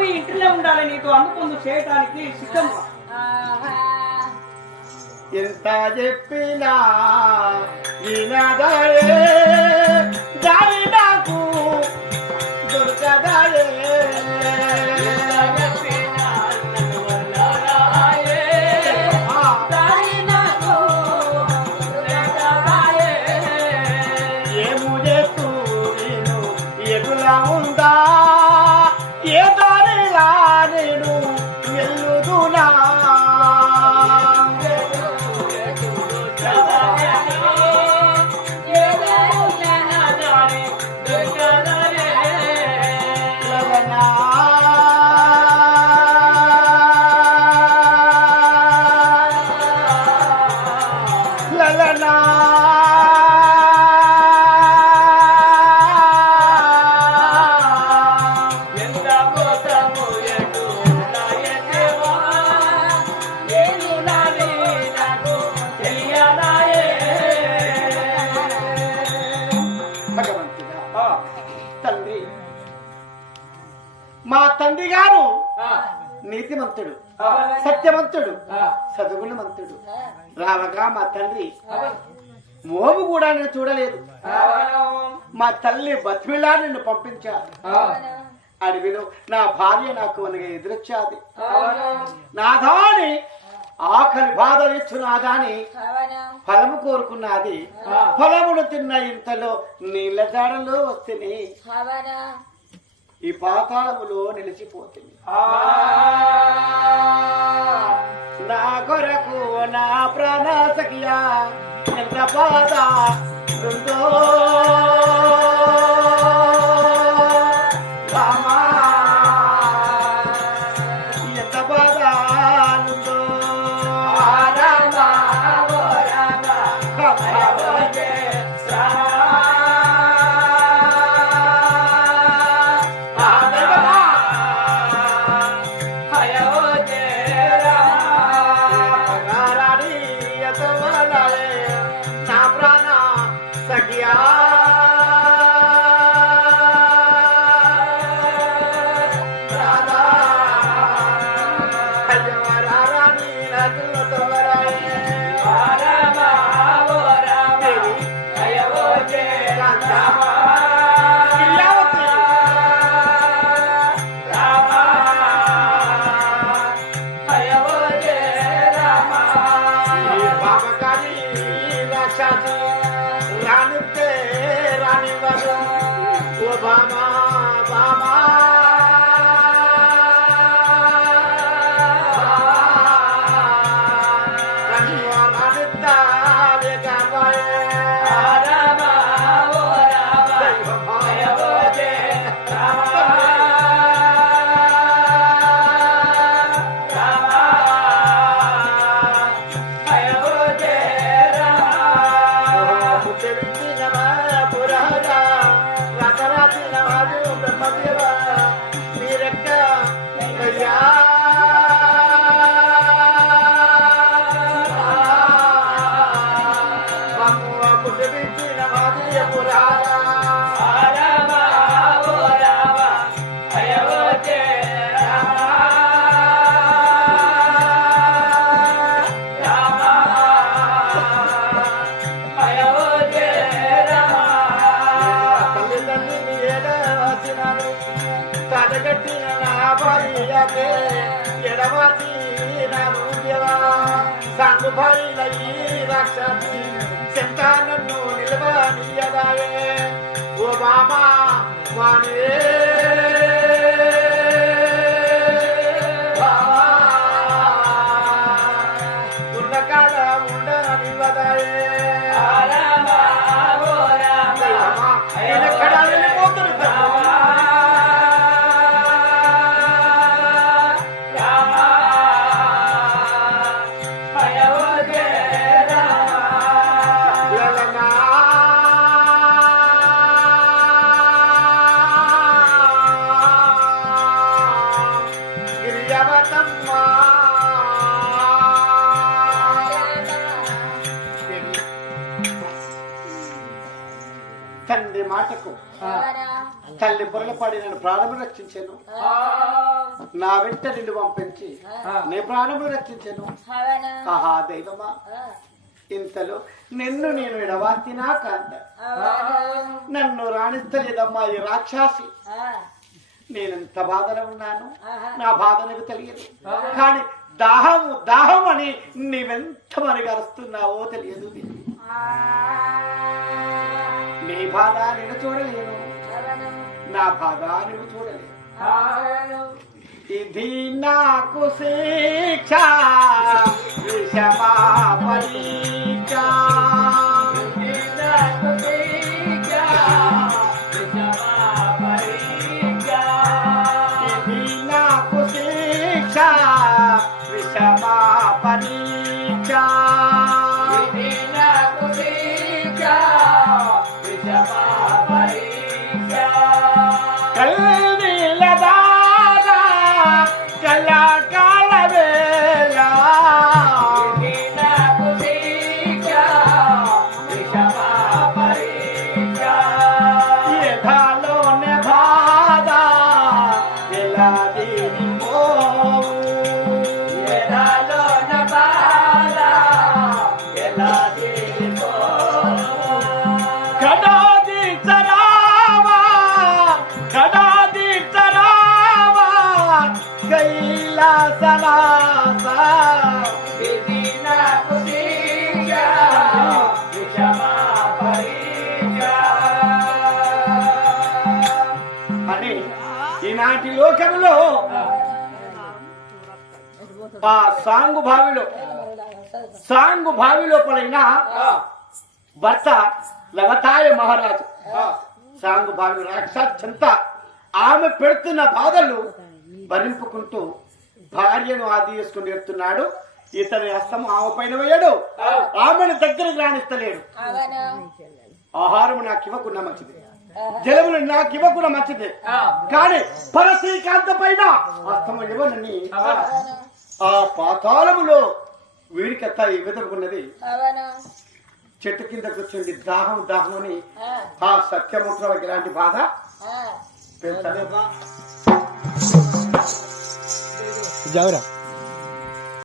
నువ్వు ఇంటిలో ఉండాలి నీతో అందుకుందు చేయటానికి సిద్ధం ఎంత చెప్పినా వినదాయే దారి నేను వెళ్ళుదునా నీతిమంతుడు. సత్యవంతుడు. సదుగుణవంతుడు రావగా మా తండ్రి మోము కూడా నేను చూడలేదు. మా తల్లి బతిమిలా నిన్ను పంపించారు. అడవిలో నా భార్య నాకు అనగా ఎదురొచ్చాది. నాదాని ఆకలి బాధ ఇచ్చు నాదాని ఫలము కోరుకున్నది. ఫలమును తిన్న ఇంతలో నీళ్ళ జాడలో వస్తేనే ఈ పాతాళములో నిలిచిపోతుంది. నా కొరకు నా ప్రాణ సఖియా ఎంత బాధ ఉందో బామా ఎడవాసి నా నూద్యవా సందు రాక్షసి సంతానన్ను నిలవనీయదాయే ఓ బామా వాణే మాటకు. తల్లి పొరలపాడి నన్ను ప్రాణము రక్షించాను. నా వెంట నిన్ను పంపించి నీ ప్రాణములు రక్షించను. ఆహా దైవమా. ఇంతలో నిన్ను నేను విడవాతినా కాంత నన్ను రాణిస్తలేదమ్మా ఈ రాక్షసి. నేనెంత బాధలో ఉన్నాను? నా బాధ నీకు తెలియదు. కానీ దాహము దాహం అని నీవెంత మరిగరుస్తున్నావో తెలియదు నీ బాధ నేను చూడలేను నా బాధ నువ్వు చూడలేను ఇది నాకు శిక్ష లోకంలో ఆ సాంగు బావిలో సాంగు బావి లోపలైన భర్త లవతాయ మహారాజు. సాంగు బావి రాక్షసంత ఆమె పెడుతున్న బాధలు భరింపుకుంటూ భార్యను ఆది చేసుకుని ఎడుతున్నాడు ఇతని హస్తం ఆమె పైన వేయడు. ఆమెను దగ్గరకు రాణిస్తలేడు. ఆహారం నాకు ఇవ్వకుండా మంచిది. జలములు నాకు ఇవ్వకుండా మంచిది కానీ పరశ్రీకాంత పైన హస్తము ఇవ్వనని ఆ పాతాళములో వీడికత్త ఈ వెతుకున్నది చెట్టు కింద కూర్చుండి దాహం దాహం అని ఆ సత్యముద్రకి ఇలాంటి బాధ పెంచలేదా జాగ్రత్త.